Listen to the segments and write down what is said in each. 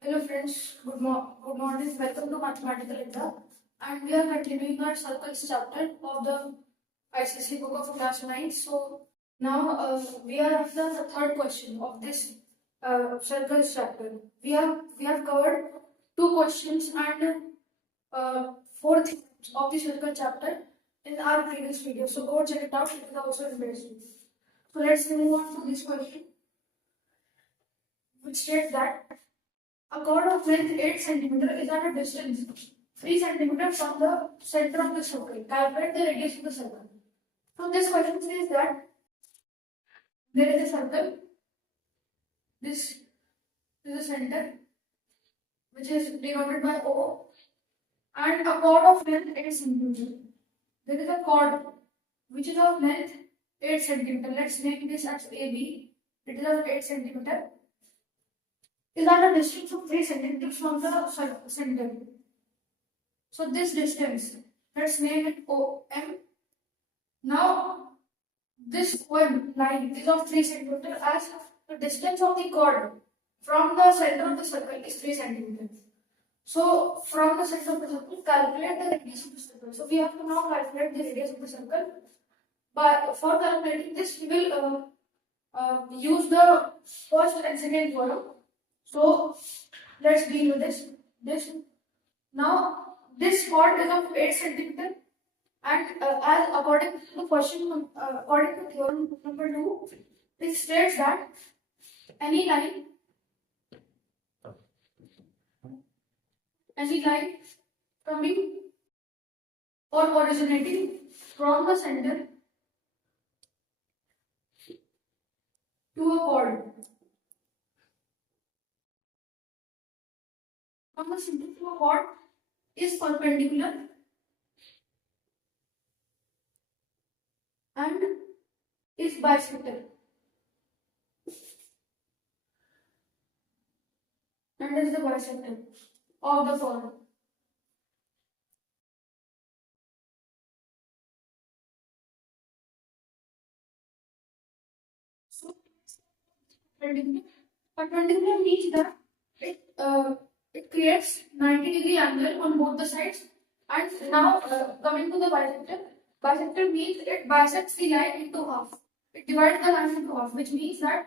Hello friends, good morning. Welcome to Mathematical India, and we are continuing our circles chapter of the ICC book of class 9. So now we are at the third question of this circles chapter. We have covered two questions and four themes of the circle chapter in our previous video. So go check it out. It is also interesting. So let's move on to this question, which states that a chord of length 8 cm is at a distance 3 cm from the center of the circle. Calculate the radius of the circle. So this question says that there is a circle. This is a center which is denoted by O, and a chord of length 8 cm. There is a chord which is of length 8 cm. Let's name this as AB. It is of 8 cm. Is at a distance of 3 cm from the center. So this distance, let's name it OM. Now this OM line is of 3 cm as the distance of the chord from the center of the circle is 3 cm. So from the center of the circle, calculate the radius of the circle. So we have to now calculate the radius of the circle. But for calculating this, we will use the first and second column. So let's deal with this. Now this chord is of 8 cm, and as according to the question, according to theorem number 2, it states that any line coming or originating from the center to a chord, from the center to a chord, is perpendicular and is bisector. And is the bisector of the chord. So perpendicular means that it creates 90-degree angle on both the sides. And now coming to the bisector means it bisects the line into half. It divides the line into half, which means that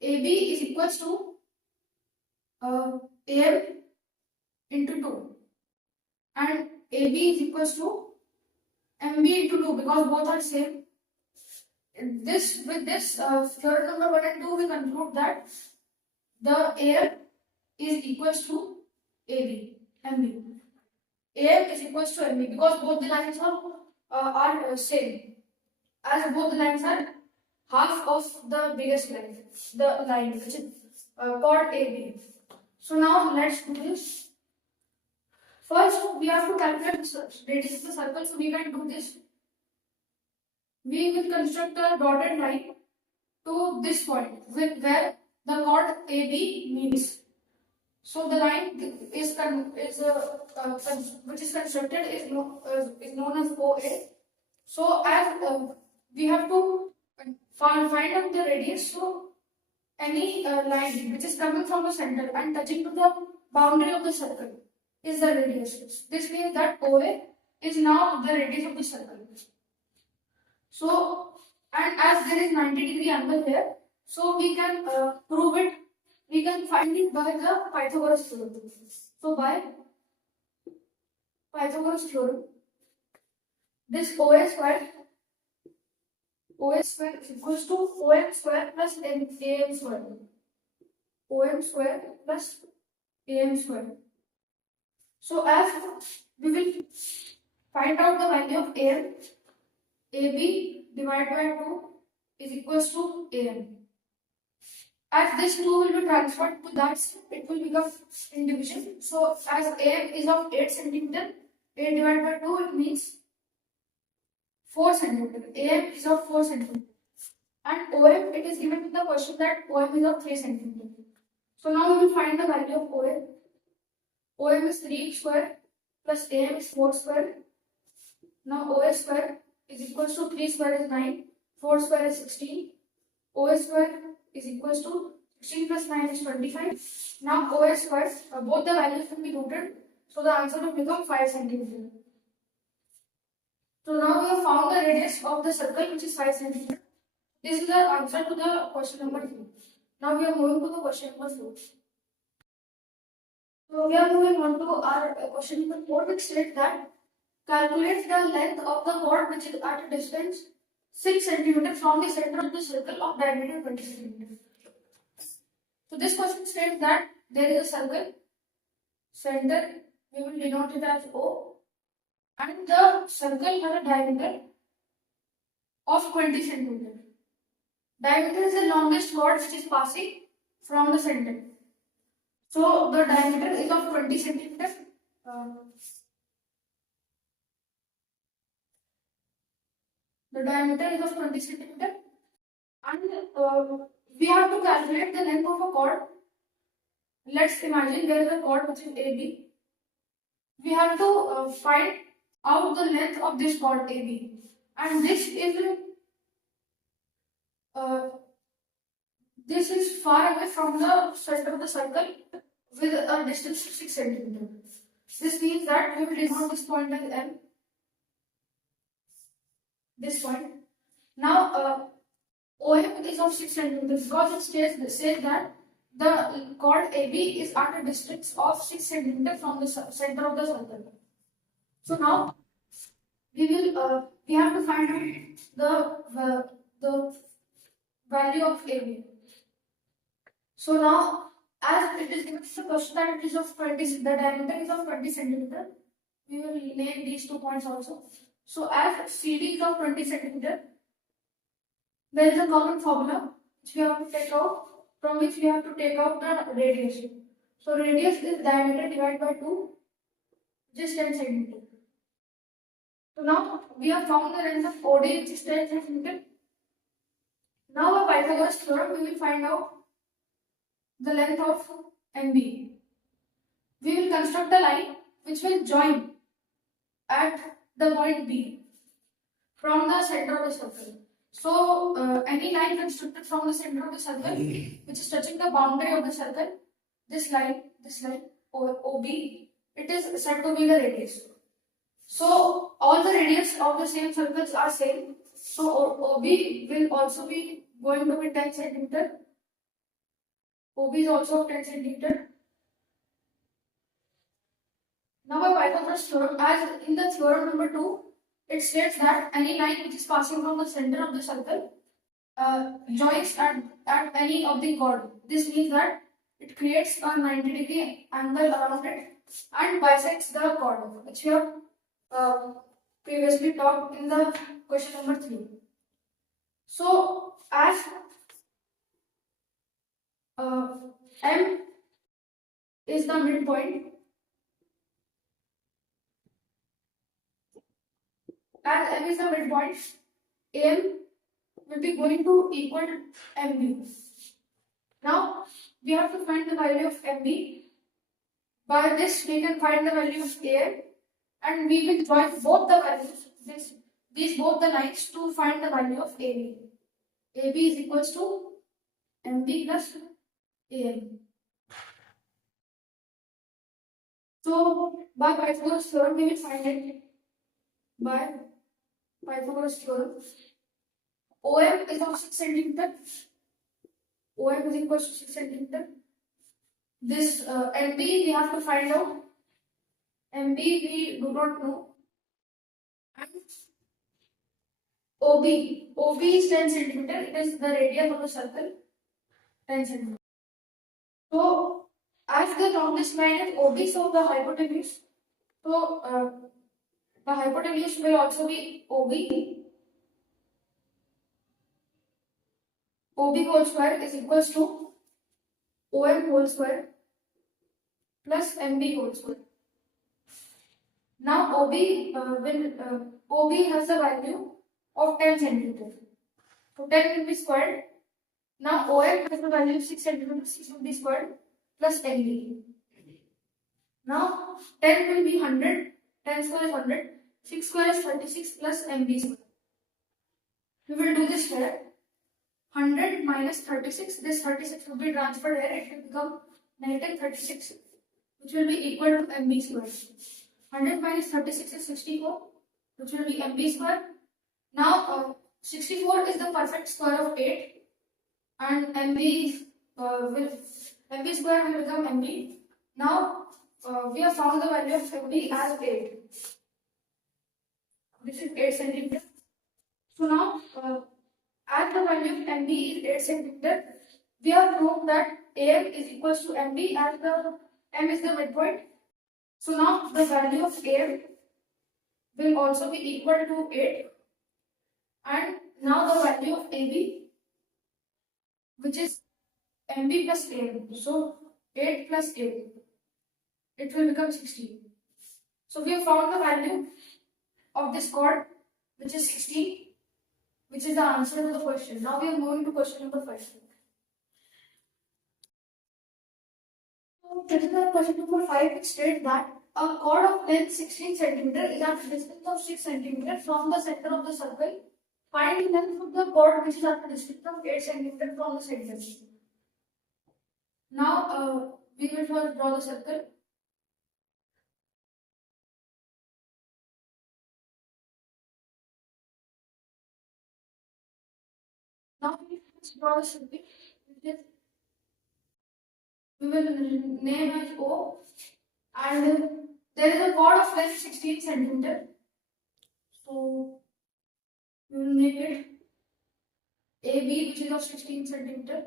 AB is equals to AM into 2, and AB is equals to MB into 2, because both are same. With this theorem number 1 and 2, we conclude that the AM is equals to AB, MB. AM is equals to MB because both the lines are same, as both the lines are half of the biggest line, the line which is called AB. So now let's do this. First, we have to calculate the radius of the circle, so we can do this. We will construct a dotted line to this point where the chord AB meets. So the line which is constructed is known as OA. So as we have to find out the radius, so any line which is coming from the center and touching to the boundary of the circle is the radius. This means that OA is now the radius of the circle. So, and as there is 90-degree angle here, so we can prove it. We can find it by the Pythagoras theorem. So by Pythagoras theorem, this OA square is equals to OM square plus AM square. OM square plus AM square. So as we will find out the value of AM, AB divided by 2 is equals to AM. As this 2 will be transferred to that, it will become in division. So as AM is of 8 cm, 8 divided by 2, it means 4 cm. AM is of 4 cm. And OM, it is given in the question that OM is of 3 cm. So now we will find the value of OM. OM is 3 square plus AM is 4 square. Now OA square is equals to 3 square is 9, 4 square is 16. OA square is equals to 16 plus 9 is 25. Now OS square, both the values can be rooted, so the answer will become 5 centimeter. So now we have found the radius of the circle, which is 5 centimeter. This is the answer to the question number 3. Now we are moving to the question number 4. So we are moving on to our question number 4, which states that calculate the length of the chord which is at a distance 6 centimeter from the center of the circle of diameter 20 centimeter. So this question states that there is a circle, center, we will denote it as O, and the circle has a diameter of 20 centimeter. Diameter is the longest chord which is passing from the center. So the diameter is of 20 centimeter. The diameter is of 20 centimeter, and we have to calculate the length of a chord. Let's imagine there is a chord which is AB. We have to find out the length of this chord AB, and this is far away from the center of the circle with a distance of 6 centimeter. This means that we will denote this point as M. This point. Now, OM is of 6 centimeter because it says that the chord AB is at a distance of 6 centimeter from the center of the circle. So now we have to find out the value of AB. So now, as it is given the question that it is of 20, the diameter is of 20 centimeter, we will name these 2 points also. So as CD is of 20 centimeter, there is a common formula which we have to take out, from which we have to take out the radius. So radius is diameter divided by 2, which is 10 centimeter. So now we have found the length of OD, which is 10 centimeter. Now by Pythagoras theorem, we will find out the length of MB. We will construct a line which will join at the point B from the center of the circle. So any line constructed from the center of the circle which is touching the boundary of the circle, this line or OB, it is said to be the radius. So all the radius of the same circles are same. So OB will also be going to be 10 centimeter. OB is also of 10 centimeter. Now by Pythagoras theorem, as in the theorem number 2, it states that any line which is passing from the center of the circle joins at any of the chord. This means that it creates a 90-degree angle around it and bisects the chord, which we have previously talked in the question number 3. So as M is the midpoint, as M is the midpoint, AM will be going to equal to MB. Now we have to find the value of MB. By this we can find the value of AM, and we will join both the values, these both the lines, to find the value of AB. AB is equals to MB plus AM. So by Pythagoras theorem we will find it. By Pythagoras theorem, OM is of 6 centimeter. OM is equals to 6 centimeter. This MB we have to find out. MB we do not know. And OB is 10 centimeter. It is the radius of the circle, 10 centimeter. So as the longest line is OB, so the hypotenuse. So the hypotenuse will also be OB. OB whole square is equals to OM whole square plus MB whole square. Now OB has the value of 10 centimeter. So 10 will be squared. Now OM has the value of 6 centimeter. 6 will be squared plus MB. Now 10 will be 100. 10 square is 100. 6 square is 36 plus MB square. We will do this here. 100 minus 36, this 36 will be transferred here, it will become negative 36, which will be equal to mb square. 100 minus 36 is 64, which will be mb square. Now 64 is the perfect square of 8, and mb square will become mb. Now we have found the value of mb as 8. This is 8 centimeter. So now as the value of mb is 8 centimeter, we have proved that am is equals to mb as the m is the midpoint. So now the value of am will also be equal to 8, and now the value of ab, which is mb plus am, so 8 plus 8, it will become 16. So we have found the value of this chord, which is 16, which is the answer to the question. Now we are moving to question number 5. So this is the question number 5, which states that a chord of length 16 centimeter is at a distance of 6 centimeter from the center of the circle. Find the length of the chord which is at a distance of 8 centimeter from the center. Now we will first draw the circle. Now we will draw the circle, which is we will name as O, and there is a chord of length 16 centimeter. So we will make it AB, which is of 16 centimeter.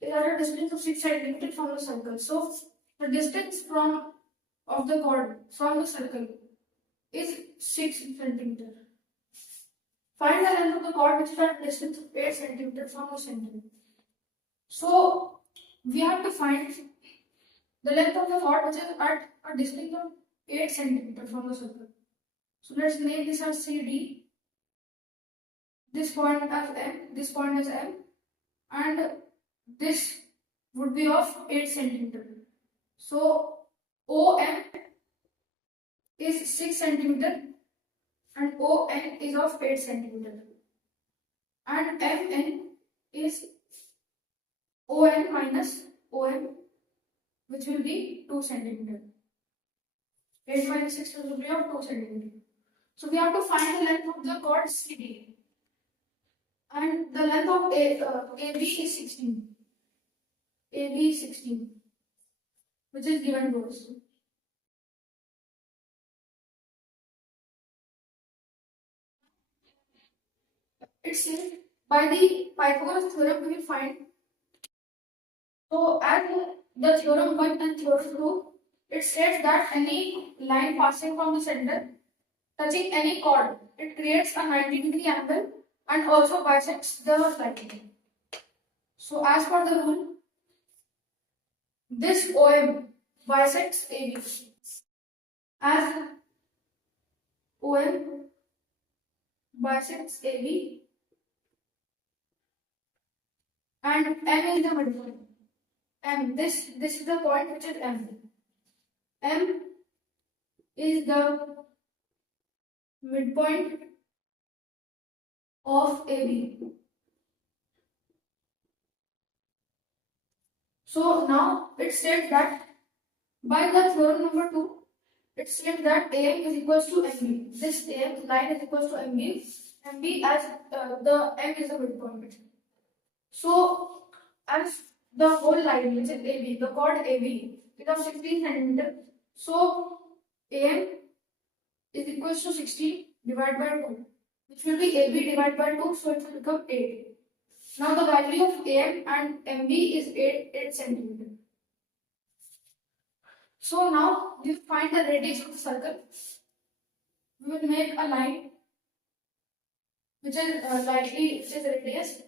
It is at a distance of 6 centimeter from the circle. So the distance of the chord from the circle is 6 centimeter. Find the length of the chord which is at a distance of 8 centimeter from the center. So we have to find the length of the chord which is at a distance of 8 centimeter from the circle. So let's name this as CD, this point as M, this point as M, and this would be of 8 centimeter. So OM is 6 centimeter and ON is of 8 centimeter, and MN is ON minus OM, which will be 2 centimeter. 8 minus 6 will be of 2 centimeter. So we have to find the length of the chord CD, and the length of AB is 16. AB is 16, which is given to us. It says by the Pythagoras theorem we will find. So as the theorem 1 and theorem 2, it states that any line passing from the center touching any chord, it creates a 90-degree angle and also bisects the line. So as per the rule, this OM bisects AB, as OM bisects AB, and M is the midpoint. M, this is the point which is M. M is the midpoint of AB. So now it states that by the theorem number 2, it states that AM is equals to MB. This AM line is equals to MB. MB as the M is the midpoint. So as the whole line, which is AB, the chord AB is of 16 centimeter. So AM is equals to 16 divided by 2, which will be AB divided by 2, so it will become 8. Now the value of AM and MB is 8 centimeter. So now we find the radius of the circle. We will make a line which is radius.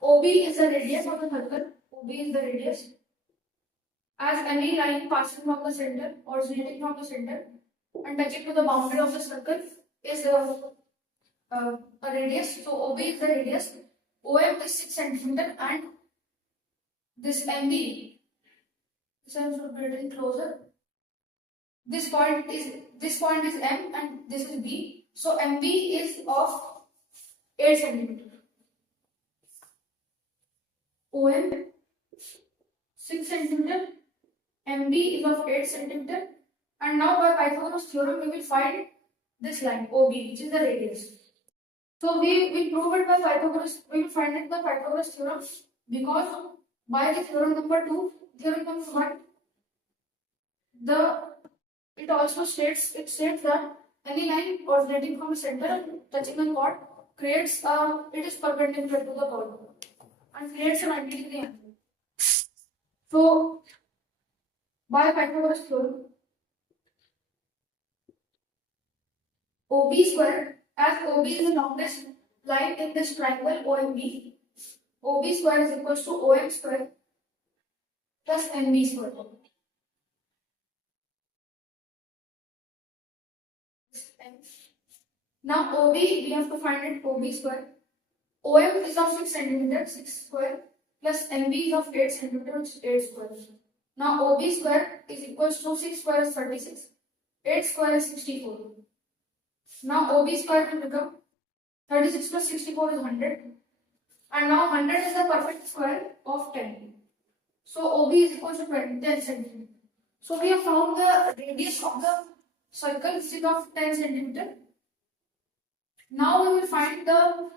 OB is the radius of the circle. OB is the radius. As any line passing from the center, originating from the center, and touching to the boundary of the circle is a radius. So OB is the radius. OM is 6 centimeter, and this MB, this I should be written closer. This point is M and this is B. So MB is of 8 centimeter. OM 6 centimeter, MB is of 8 centimeter, and now by Pythagoras theorem we will find this line OB, which is the radius. So we prove it by Pythagoras. We will find it by Pythagoras theorem because by the theorem number 2, theorem number 1, it also states that any line originating from a center touching a chord creates it is perpendicular to the chord and creates a 90-degree angle. So by Pythagoras theorem, OB square, as OB is the longest line in this triangle OMB, OB square is equals to OM square plus MB square. Now OB, we have to find it OB square. OM is of 6 centimeter, 6 square, plus MB is of 8 centimeter, which is 8 square. Now OB square is equals to 6 square is 36, 8 square is 64. Now OB square will become 36 plus 64 is 100. And now 100 is the perfect square of 10. So OB is equal to 10 centimeter. So we have found the radius of the circle is of 10 centimeter. Now we will find the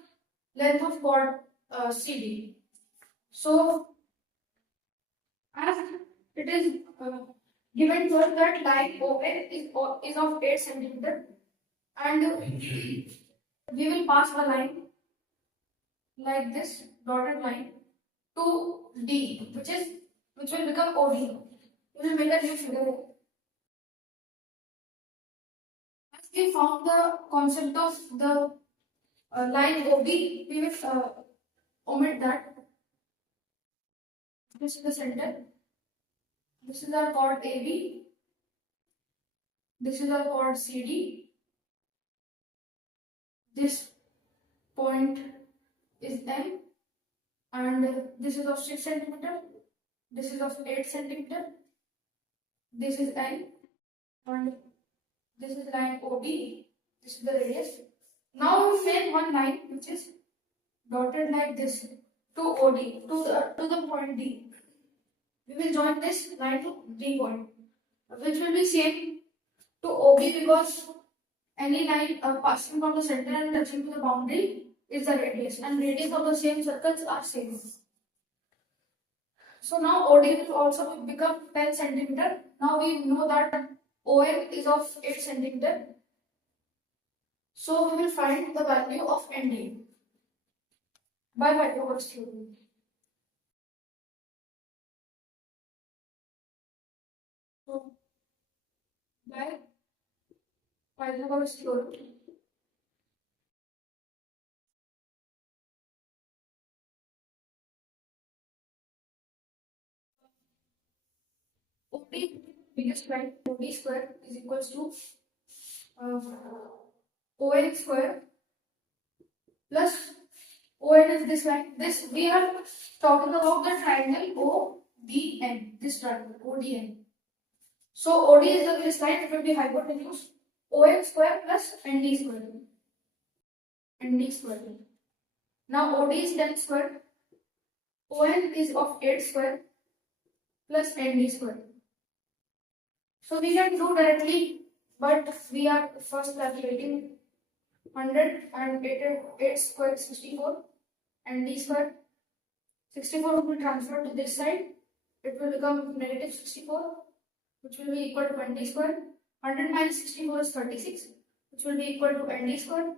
length of chord CD. So as it is given to us that line OA is of 8 centimeter, and we will pass a line like this dotted line to D, which will become OD. We will make a new figure here. As we found the concept of the line OB, we will omit that. This is the center. This is our chord AB. This is our chord CD. This point is M, and this is of 6 centimeter. This is of 8 centimeter. This is N, and this is line OB. This is the radius. Now we make one line which is dotted like this to OD, to the point D. We will join this line to D point, which will be same to OB because any line passing from the center and touching to the boundary is the radius, and radius of the same circles are same. So now OD will also become 10 centimeter. Now we know that OM is of 8 centimeter. So we will find the value of ND by Pythagoras theorem. So by Pythagoras theorem, OD, biggest line, OD square is equals to ON square plus ON is this line. This we are talking about the triangle ODN. This triangle ODN. So OD is the biggest line. It will be hypotenuse. ON square plus ND square. ND square. Now OD is 10 square. ON is of 8 square plus ND square. So we can do directly, but we are first calculating 100 and 8 square is 64 and d square. 64 will be transferred to this side. It will become negative 64, which will be equal to 20 square. 100 minus 64 is 36, which will be equal to nd square.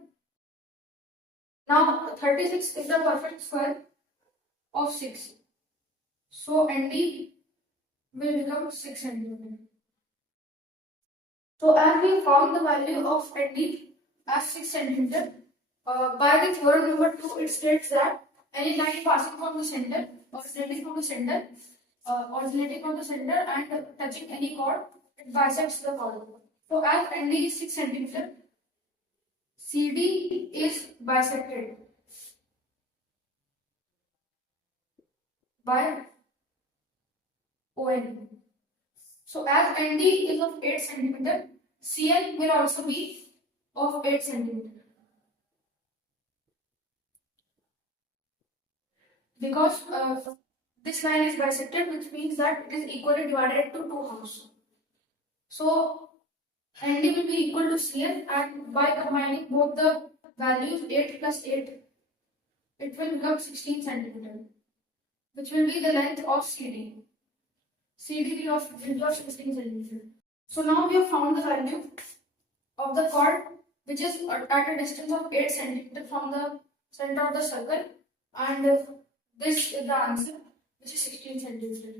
Now 36 is the perfect square of 6. So nd will become 6 centimeter. So as we found the value of nd as 6 centimeter, by the theorem number 2, it states that any line passing from the center, originating from the center and touching any chord, it bisects the chord. So as nd is 6 centimeter, CD is bisected by ON. So as nd is of 8 centimeter, CN will also be of 8 centimeter. Because this line is bisected, which means that it is equally divided into two halves. So ND will be equal to CN, and by combining both the values 8 plus 8, it will become 16 centimeter, which will be the length of CD. CD of 16 centimeter. So now we have found the value of the chord, which is at a distance of 8 centimeter from the center of the circle, and this is the answer, which is 16 centimeter.